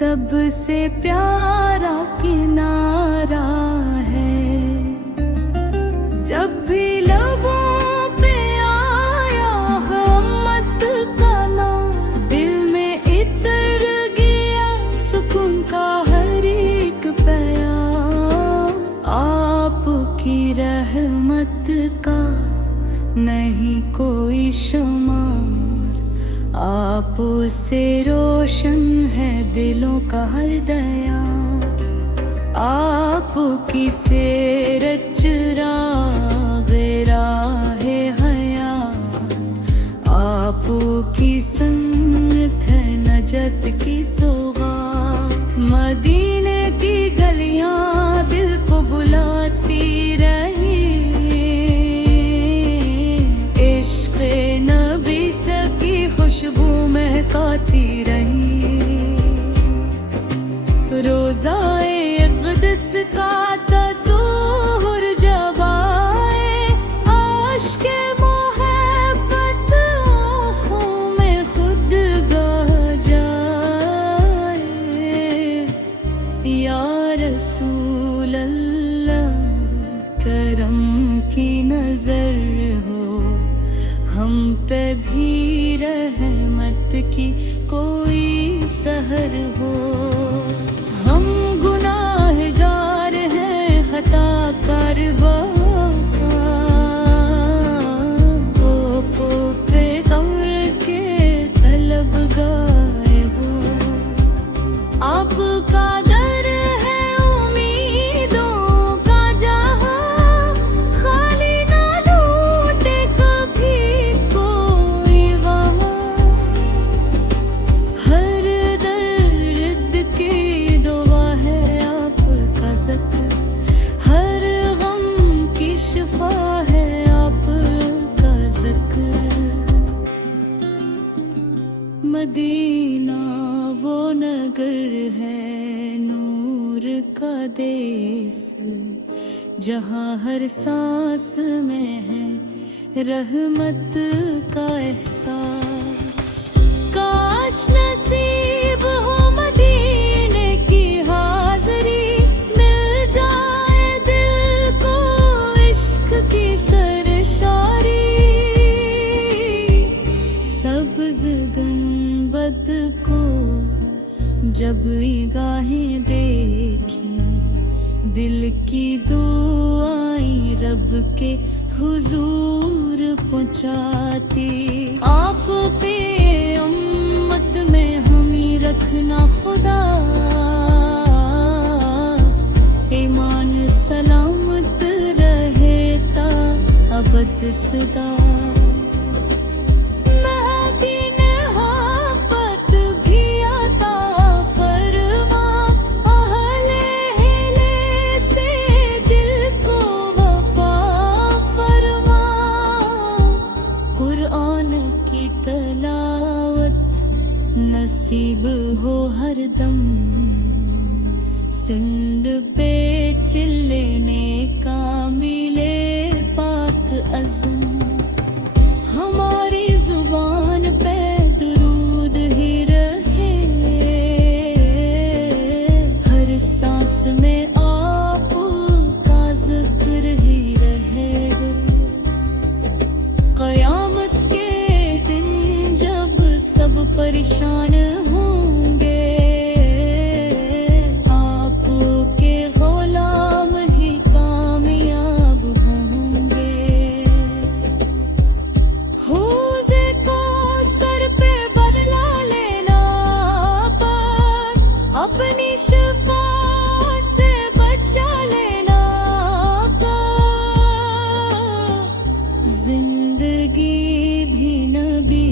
सबसे प्यारा किनारा है। जब भी लबों पे आया हमत का नाम, दिल में इतर गया सुकून का हर एक प्याम। आपकी रहमत का नहीं कोई शुमार, आप से रोशन है दिलों का हर दया। आपकी सीरत चिराग़ राहे हयात, आपकी सुन्नत है नजत की सौगात। मदीने की गलियां दिल को बुलाती रही, इश्क़ नबी की खुशबू महकाती रही। रोज़ाए अक़दस का तसव्वुर जब आए, आश्क़े मोहब्बत आँखों में खुद बह जाए। या रसूल अल्लाह करम की नज़र हो, हम पे भी रहमत की कोई सहर हो। हम गुनाहगार हैं खताकार पे कब्र के तलबगार हो। आपका दर है उम्मीदों का जहां, खाली ना लूटे कभी कोई वहाँ। हर दर्द की दुआ है आपका ज़िक्र, हर गम की शिफा है आपका ज़िक्र। मदीना वो नगर है नूर का देश, जहाँ हर सांस में है रहमत का एहसास। काश नसीब हो मदीने की हाज़री, मिल जाए दिल को इश्क की सरशारी। सब्ज़ गुंबद को जब निगाहें देखी, दिल की दुआएं रब के हुजूर पहुँचाती। आप पे उम्मत में हमें रखना खुदा, ईमान सलामत रहेता अबद सदा। नसीब हो हर दम सिंध पे चिल्लने का मिले पाक अज़म। हमारी जुबान पे दुरूद ही रहे, हर सांस में आपका ज़िक्र ही रहे। क़यामत के दिन जब सब परेशान होंगे, आपके गुलाम ही कामयाब होंगे। हौज़े कौसर पे बदला लेना पाक, अपनी शफ़ाअत से बचा लेना पाक। जिंदगी भी नबी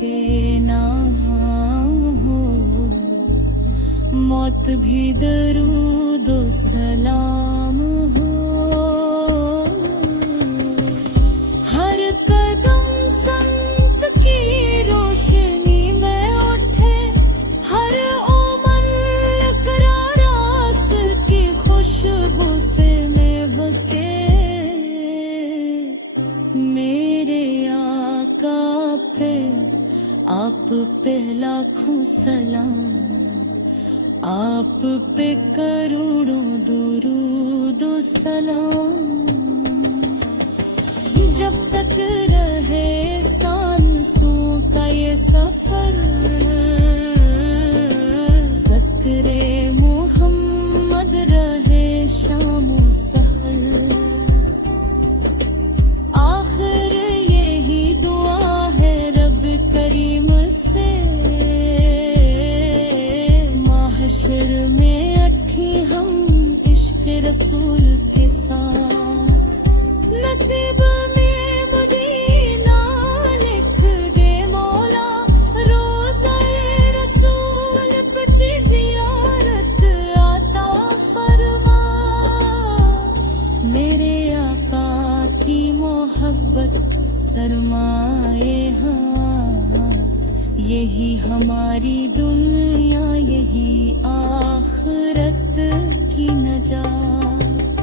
के मौत भी दरूदो सलाम हो। हर कदम संत की रोशनी में उठे, हर उमल करारास की खुशबू से महके। मेरे आका पे आप पे लाखों सलाम, आप पे करोड़ों दुरूद सलाम। जब तक रहे सांसों का ये सफर, ज़िक्रे मोहम्मद रहे शामो सहर। आखिर यही दुआ है रब करीम से, माहशर में अठी हम इश्क रसूल के साथ। नसीब में मदीना लिख दे मौला, रोज़ाए रसूल पची ज़ियारत आता फरमा। मेरे आका की मोहब्बत सरमाए हाथ, यही हमारी दुनिया यही आखिरत की नजात।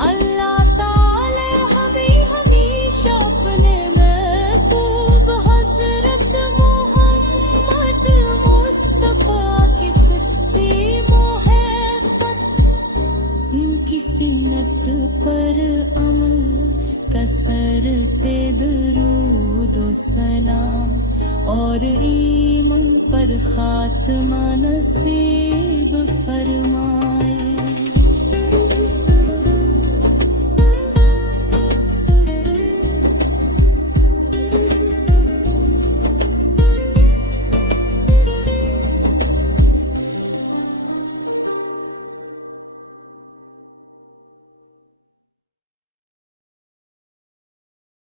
अल्लाह ताला हमें हमेशा अपने महबूब हज़रत मोहम्मद मुस्तफ़ा की सच्ची मोहब्बत, उनकी सुन्नत पर अमल कसरते दुरूद व सलाम, और ईमान पर खात्मा नसीब फरमाए।